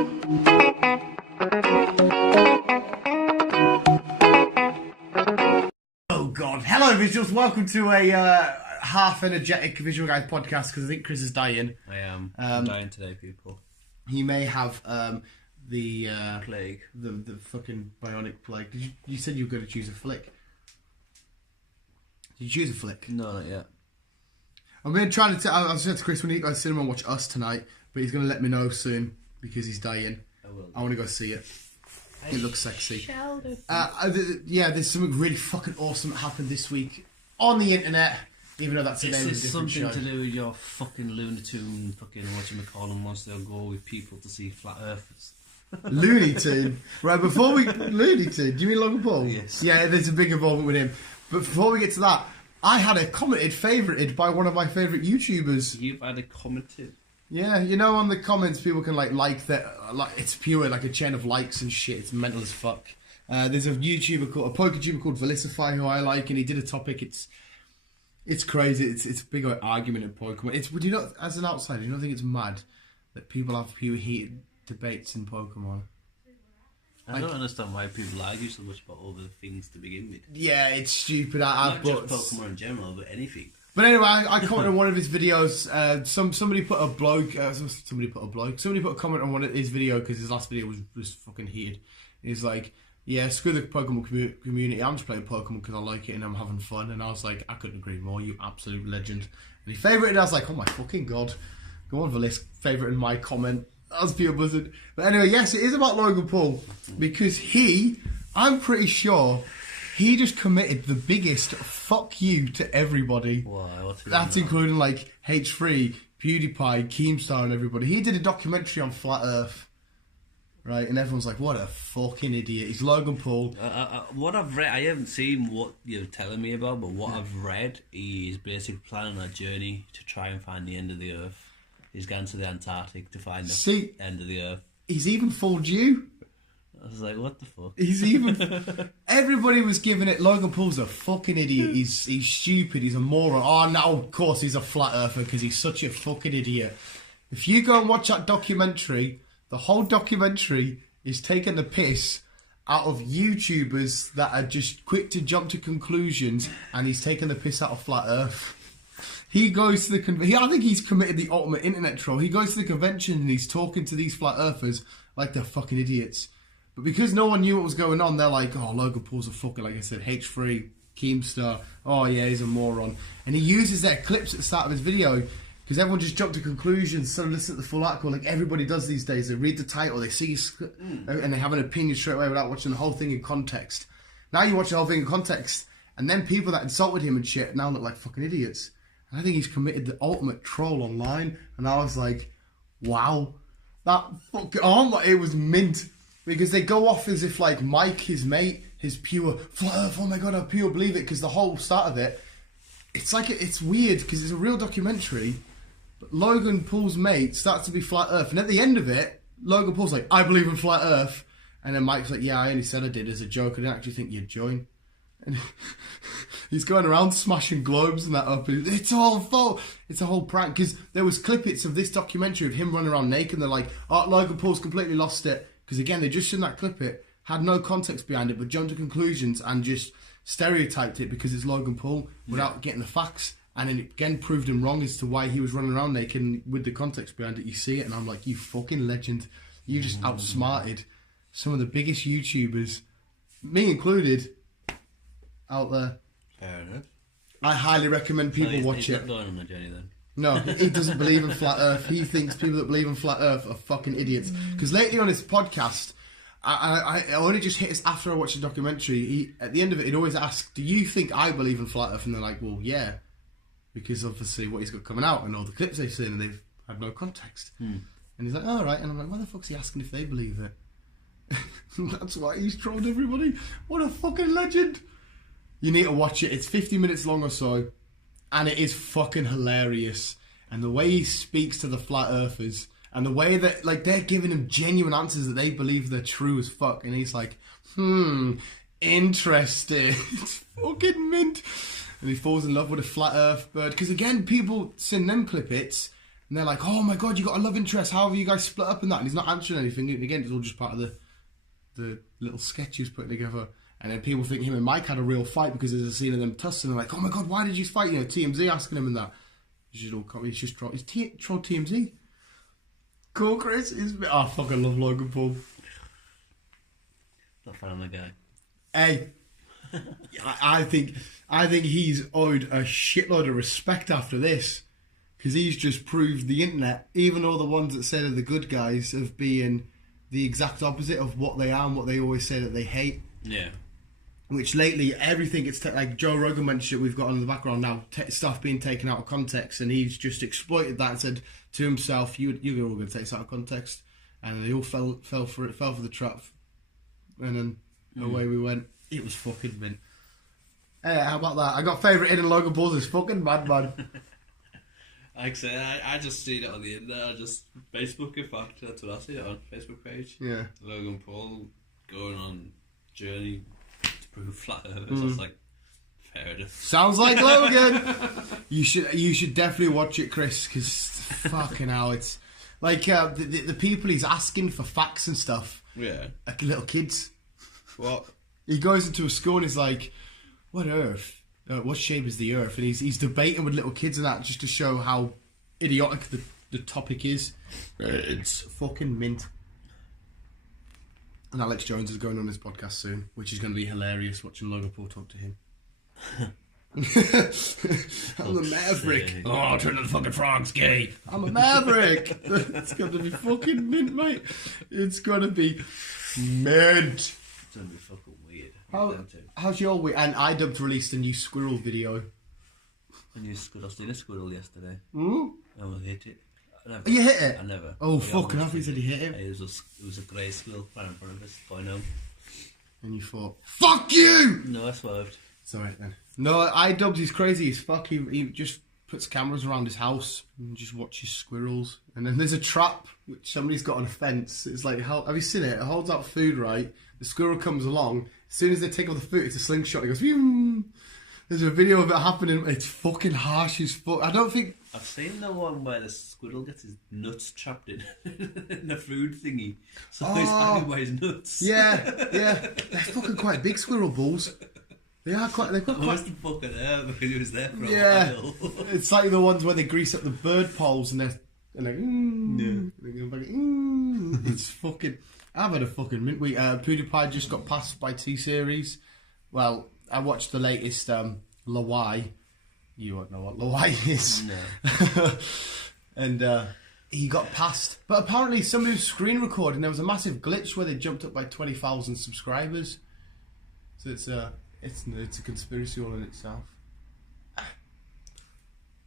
Oh God! Hello, visuals. Welcome to a half energetic Visual Guyz podcast because I think Chris is dying. I am. I'm dying today, people. He may have the plague, the fucking bionic plague. You said you were going to choose a flick. Did you choose a flick? No, not yet. I'm going to try to. I said to Chris, we need to go to the cinema and watch Us tonight, but he's going to let me know soon because he's dying. I want to go see it. It looks sexy. Yeah, there's something really fucking awesome that happened this week on the internet. Even though that's a different something show. to do with your fucking Looney Tune, fucking whatchamacallit wants to go with people to see flat earthers. Looney Tune. Right, before we... Looney Tune, do you mean Logan Paul? Yes. Yeah, there's a big involvement with him. But before we get to that, I had a commented favourited by one of my favourite YouTubers. You've had a commented? Yeah, you know on the comments people can like that, like it's pure, like a chain of likes and shit, it's mental as fuck. There's a poker YouTuber called Velicify who I like, and he did a topic, it's crazy, it's a big argument in Pokemon. Do you not, as an outsider, do you not think it's mad that people have pure heated debates in Pokemon? I don't understand why people argue so much about other things to begin with. Yeah, it's stupid. Not just Pokemon in general, but anything. But anyway, I commented on one of his videos. Somebody put a comment on one of his videos because his last video was fucking heated. He's like, yeah, screw the Pokemon community. I'm just playing Pokemon because I like it and I'm having fun. And I was like, I couldn't agree more. You absolute legend. And he favorited. I was like, oh my fucking god. Go on, Velis, favoriting my comment. That was pure buzzard. But anyway, yes, it is about Logan Paul because I'm pretty sure. He just committed the biggest fuck you to everybody. Wow, that's including like H3, PewDiePie, Keemstar and everybody. He did a documentary on Flat Earth. Right, and everyone's like, what a fucking idiot. He's Logan Paul. What I've read, I haven't seen what you're telling me about, but what I've read, he's basically planning a journey to try and find the end of the Earth. He's going to the Antarctic to find the end of the Earth. He's even fooled you. I was like, what the fuck? Everybody was giving it, Logan Paul's a fucking idiot, he's stupid, he's a moron. Oh, no, of course he's a flat earther because he's such a fucking idiot. If you go and watch that documentary, the whole documentary is taking the piss out of YouTubers that are just quick to jump to conclusions, and he's taking the piss out of flat earth. He goes to I think he's committed the ultimate internet troll. He goes to the convention and he's talking to these flat earthers like they're fucking idiots. But because no one knew what was going on, they're like, oh, Logan Paul's a fucker, like I said, H3, Keemstar, oh yeah, he's a moron. And he uses their clips at the start of his video, because everyone just jumped to conclusions, so listen to the full article, like everybody does these days. They read the title, they see and they have an opinion straight away without watching the whole thing in context. Now you watch the whole thing in context, and then people that insulted him and shit now look like fucking idiots. And I think he's committed the ultimate troll online, and I was like, wow, that fucking, it was mint. Because they go off as if like Mike, his mate, his pure flat earth, oh my god, I pure believe it, because the whole start of it, it's like, it's weird, because it's a real documentary, but Logan Paul's mate starts to be flat earth, and at the end of it, Logan Paul's like, I believe in flat earth, and then Mike's like, yeah, I only said I did as a joke, I didn't actually think you'd join. And he's going around smashing globes and that up, and it's all fault. It's a whole prank, because there was clippets of this documentary of him running around naked, and they're like, oh, Logan Paul's completely lost it. Because again, they just shouldn't that clip it, had no context behind it, but jumped to conclusions and just stereotyped it because it's Logan Paul without getting the facts. And then it again proved him wrong as to why he was running around naked, and with the context behind it, you see it, and I'm like, you fucking legend. You just outsmarted some of the biggest YouTubers, me included, out there. Fair enough. I highly recommend people watch he's it. Not going on my journey then. No, he doesn't believe in flat earth. He thinks people that believe in flat earth are fucking idiots. Because lately on his podcast, I only just hit this after I watched the documentary. At the end of it, he'd always ask, do you think I believe in flat earth? And they're like, well, yeah. Because obviously what he's got coming out and all the clips they've seen, and they've had no context. And he's like, all right. And I'm like, why the fuck's he asking if they believe it? That's why he's trolled everybody. What a fucking legend. You need to watch it. It's 50 minutes long or so. And it is fucking hilarious. And the way he speaks to the flat earthers, and the way that, like, they're giving him genuine answers that they believe they're true as fuck. And he's like, interesting. It's fucking mint. And he falls in love with a flat earth bird. Because again, people send them clippets, And they're like, oh my God, you got a love interest. How have you guys split up in that? And he's not answering anything. And again, it's all just part of the little sketch he was putting together. And then people think him and Mike had a real fight because there's a scene of them tussling. They're like, oh my God, why did you fight? You know, TMZ asking him and that. He's just trolled TMZ. Cool, Chris. I fucking love Logan Paul. Not fan of the guy. Hey, I think he's owed a shitload of respect after this. Because he's just proved the internet, even all the ones that say they're the good guys, of being the exact opposite of what they are and what they always say that they hate. Yeah. Which lately, everything gets like Joe Rogan mentioned, we've got on the background now, stuff being taken out of context, and he's just exploited that and said to himself, you're all going to take this out of context. And they all fell for the trap. And then away we went. It was fucking mint. Hey, how about that? I got favourite in Logan Paul's is fucking bad, man. Like I say, I just seen it on the internet. I just Facebook, in fact, that's what I see it on Facebook page. Yeah. Logan Paul going on journey to prove flat Earth. So it's like, fair enough. Sounds like Logan. You should definitely watch it, Chris, because fucking hell, it's like the people he's asking for facts and stuff. Yeah. Like little kids. What? He goes into a school and he's like, "What Earth? What shape is the Earth?" And he's debating with little kids and that just to show how idiotic the topic is. It's fucking mint. And Alex Jones is going on his podcast soon, which is going to be hilarious watching Logan Paul talk to him. I'm a maverick. Oh, turn to the fucking frogs, gay. I'm a maverick. It's going to be fucking mint, mate. It's going to be mint. It's going to be fucking weird. How's your week? And iDubbbz released a new squirrel video. A new squirrel. I seen a squirrel yesterday. Mm? I almost hit it. You hit it? I never. Oh, fucking hell, he said he hit it. It was a grey squirrel right in front of us, going home. And you thought, fuck you! No, I swerved. It's alright then. No, iDubbbz, he's crazy as fuck. He just puts cameras around his house and just watches squirrels. And then there's a trap which somebody's got on a fence. It's like, have you seen it? It holds out food, right? The squirrel comes along. As soon as they take off the food, it's a slingshot. He goes, Phew! There's a video of it happening. It's fucking harsh as fuck. I don't think... I've seen the one where the squirrel gets his nuts trapped in the food thingy. So he's hanging by his nuts. Yeah. They're fucking quite big squirrel balls. They are quite... They've got I quite... was fucking there because it was there for a while. It's like the ones where they grease up the bird poles and they're like... And they go back, It's fucking... I've had a fucking mint week. PewDiePie just got passed by T-Series. Well, I watched the latest Lawai. You won't know what Lawai is. No. And he got passed. But apparently somebody was screen recording. There was a massive glitch where they jumped up by 20,000 subscribers. So it's a conspiracy all in itself.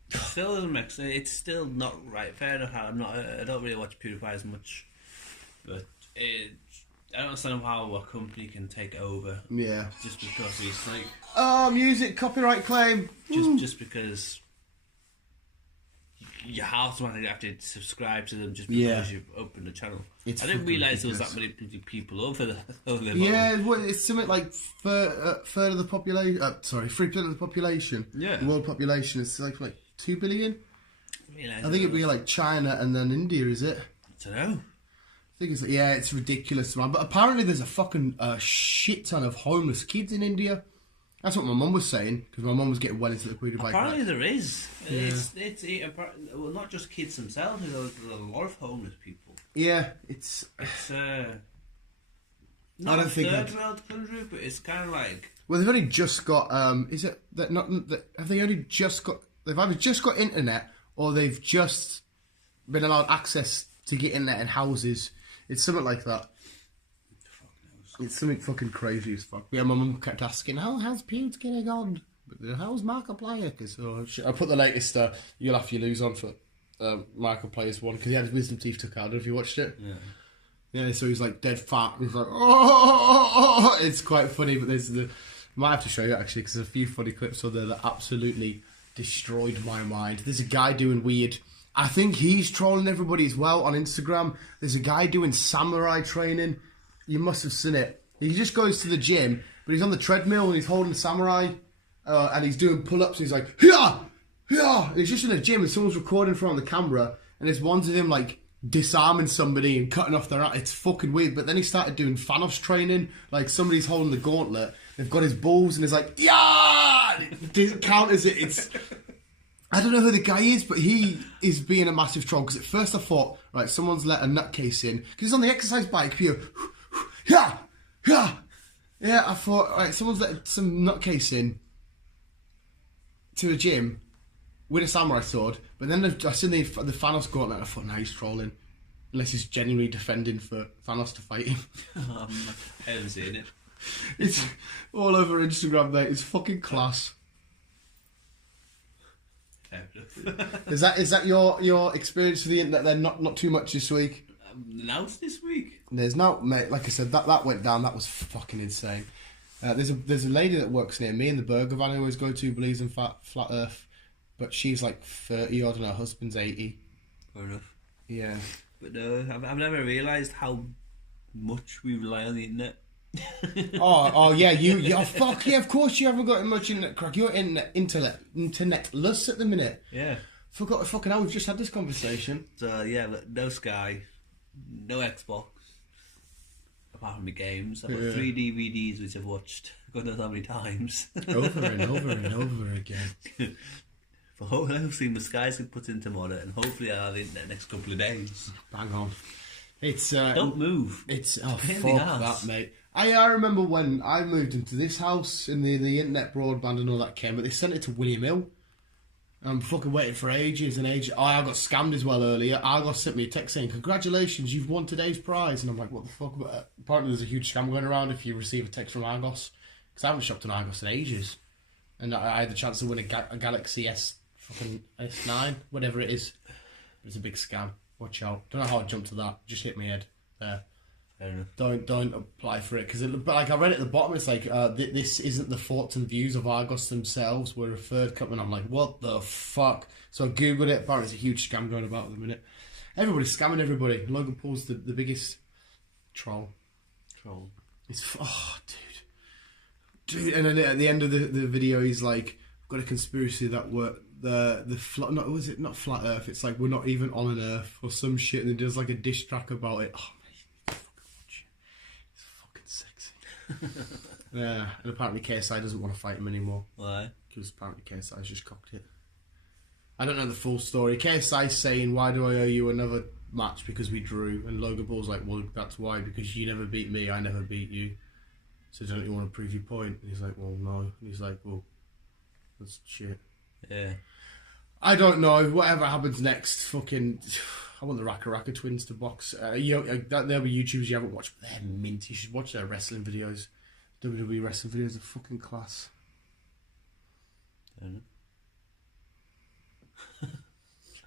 It still doesn't make sense. It's still not right. Fair enough. I don't really watch PewDiePie as much, but I don't understand how a company can take over. Yeah. Just because he's like... Oh, music copyright claim. Just because you automatically have to subscribe to them just because you've opened the channel. I didn't realise there was that many people over there. Yeah, it's something like third of the population. 3% of the population. Yeah. The world population is like 2 billion. I think it'd be like China and then India, is it? I don't know. I think it's it's ridiculous, man. But apparently there's a fucking shit ton of homeless kids in India. That's what my mum was saying, because my mum was getting well into the PewDiePie. Apparently there is. Yeah. It's not just kids themselves. There's a lot of homeless people. Yeah, it's not a third world country, but it's kind of like. Well, they've only just got. Is it that not? Have they only just got? They've either just got internet or they've just been allowed access to get internet in houses. It's something like that. It's something fucking crazy as fuck. Yeah, my mum kept asking, how's Pewds getting on? But how's Markiplier? Because I put the latest You'll Laugh You Lose on for Markiplier's one, because he had his wisdom teeth took out. I don't know if you watched it. Yeah. Yeah, so he's like dead fat. And he's like, oh! It's quite funny, but I might have to show you actually, because there's a few funny clips on there that absolutely destroyed my mind. There's a guy doing weird... I think he's trolling everybody as well on Instagram. There's a guy doing samurai training. You must have seen it. He just goes to the gym, but he's on the treadmill and he's holding a samurai, and he's doing pull-ups. And he's like, "Hia, hia!" And he's just in a gym, and someone's recording from the camera, and there's ones of him like disarming somebody and cutting off their arm. It's fucking weird. But then he started doing Thanos training. Like somebody's holding the gauntlet, they've got his balls, and he's like, yeah, it counters it. It's I don't know who the guy is, but he is being a massive troll. Because at first I thought, right, someone's let a nutcase in because he's on the exercise bike. Yeah. I thought, right, someone's let some nutcase in to a gym with a samurai sword, but then I seen the Thanos gauntlet and I thought, nah, he's trolling. Unless he's genuinely defending for Thanos to fight him. I haven't seen it. It's all over Instagram, mate. It's fucking class. Is that your experience with the internet then? Not too much this week? Announced this week? There's no, mate, like I said, that went down. That was fucking insane. There's a lady that works near me in the burger van I always go to, believes in flat earth. But she's like 30 odd and her husband's 80. Fair enough. Yeah. But I've never realised how much we rely on the internet. oh yeah, fuck yeah, of course you haven't got much internet crack. You're internetless at the minute. Yeah. Forgot to fucking hell, we've just had this conversation. So yeah, no Sky, no Xbox, apart from the games. I've got 3 DVDs which I've watched God knows how many times. Over and over and over again. For hopefully the Sky's get put in tomorrow, and hopefully I'll have the internet next couple of days. Bang on. It's don't move. It's fuck that, mate. I remember when I moved into this house and the internet broadband and all that came, but they sent it to William Hill. I'm fucking waiting for ages and ages. I got scammed as well earlier. Argos sent me a text saying, "Congratulations, you've won today's prize." And I'm like, what the fuck? Apparently there's a huge scam going around if you receive a text from Argos. Because I haven't shopped on Argos in ages. And I had the chance to win a Galaxy S9, whatever it is. It's a big scam. Watch out. Don't know how I jumped to that. Just hit my head there. Fair enough. Don't apply for it, because like I read at the bottom, it's like this isn't the thoughts and views of Argos themselves. We're a third company. I'm like, what the fuck? So I googled it. Apparently, it's a huge scam going about at the minute. Everybody's scamming everybody. Logan Paul's the biggest troll. It's dude. And then at the end of the video, he's like, "I've got a conspiracy that not flat Earth. It's like we're not even on an Earth or some shit." And he does like a diss track about it. Oh, man, it's fucking sexy. Yeah, and apparently KSI doesn't want to fight him anymore. Why? Because apparently KSI's just cocked it. I don't know the full story. KSI's saying, "Why do I owe you another match because we drew?" And Logan Paul's like, "Well, that's why, because you never beat me, I never beat you. So don't you want to prove your point?" And he's like, "Well, no." And he's like, "Well, that's shit." Yeah. I don't know. Whatever happens next, fucking... I want the Raka twins to box. There'll be YouTubers you haven't watched, but they're mint. You should watch their wrestling videos. WWE wrestling videos are fucking class. I don't know.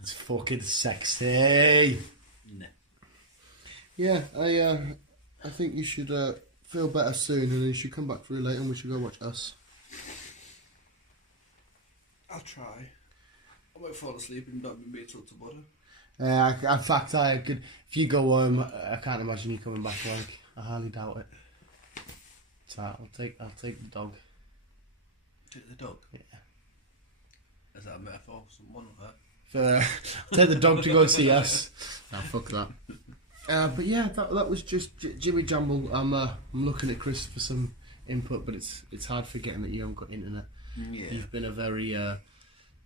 It's fucking sexy. No. Yeah, I think you should feel better soon, and then you should come back through later and we should go watch Us. I'll try. I might fall asleep and not be till tomorrow. In fact, I could. If you go home, I can't imagine you coming back. Like, I highly doubt it. So I'll take the dog. Take the dog. Yeah. Is that a metaphor? Someone of I'll take the dog to go see Us. Nah, fuck that. But yeah, that was just Jimmy Jamble. I'm looking at Chris for some input, but it's hard forgetting that you haven't got internet. Yeah. You've been a very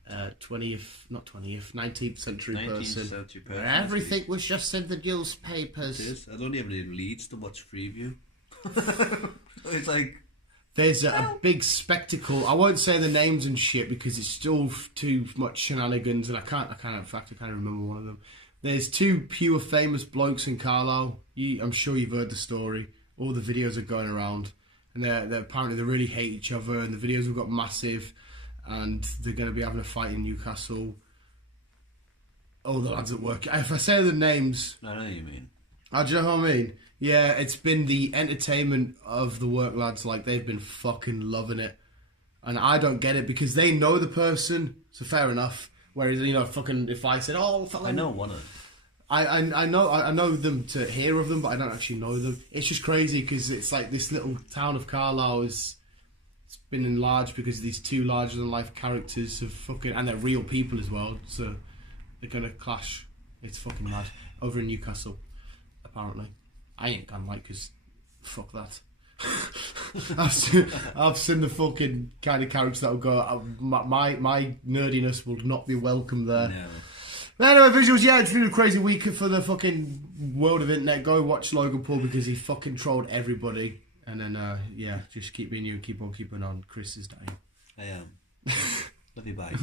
19th century person. Everything was just in the newspapers. It is. I don't even need Leeds to watch Freeview. It's like... There's a big spectacle. I won't say the names and shit because it's still too much shenanigans, and I can't remember one of them. There's 2 pure famous blokes in Carlisle. I'm sure you've heard the story. All the videos are going around. And they're apparently they really hate each other, and the videos have got massive, and they're going to be having a fight in Newcastle. All the lads at work. If I say the names, I know what you mean. Do you know what I mean? Yeah, it's been the entertainment of the work lads. Like, they've been fucking loving it, and I don't get it because they know the person, so fair enough. Whereas, fucking if I said, "Oh, fucking," I know one of them. I know them to hear of them, but I don't actually know them. It's just crazy because it's like this little town of Carlisle it's been enlarged because these 2 larger than life characters have fucking, and they're real people as well. So they're gonna clash It's fucking mad. Over in Newcastle, apparently. I ain't gone, like, because fuck that. I've seen the fucking kind of characters that'll go, my nerdiness will not be welcome there. No. But anyway, visuals, yeah, it's been a crazy week for the fucking world of internet. Go watch Logan Paul because he fucking trolled everybody. And then, yeah, just keep being you and keep on keeping on. Chris is dying. I am. Love you, bye.